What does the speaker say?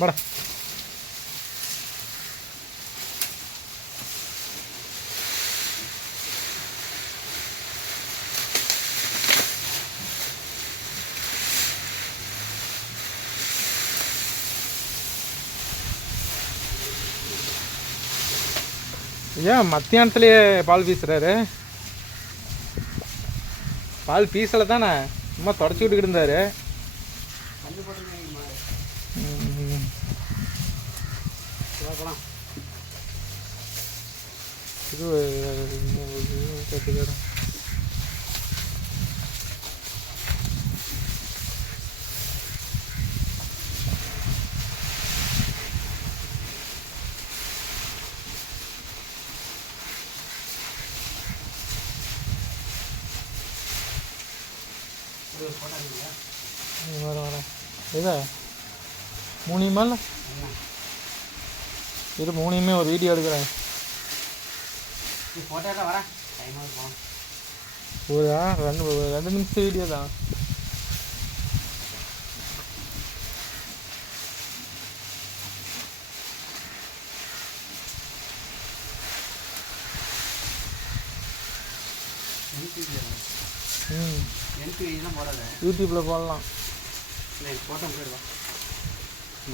வாடா. ஏன் மத்தியானத்துலேயே பால் பீசுறாரு பால் பீசலை தானே சும்மா தொடச்சிக்கிட்டு விட்டுக்கிட்டு இருந்தாரு. கண்டு போட்டுருக்கீங்க ம். போகலாம் இது போட்டாங்களா வர வர. இதா? மூணையுமா இல்லை? இது மூணையுமே ஒரு வீடியோ எடுக்கிறேன். ஒரு ரெண்டு ரெண்டு நிமிஷம் வீடியோ தான். யூடியூப்பில் போடலாம். இல்லை போட்டோ போயிடுவா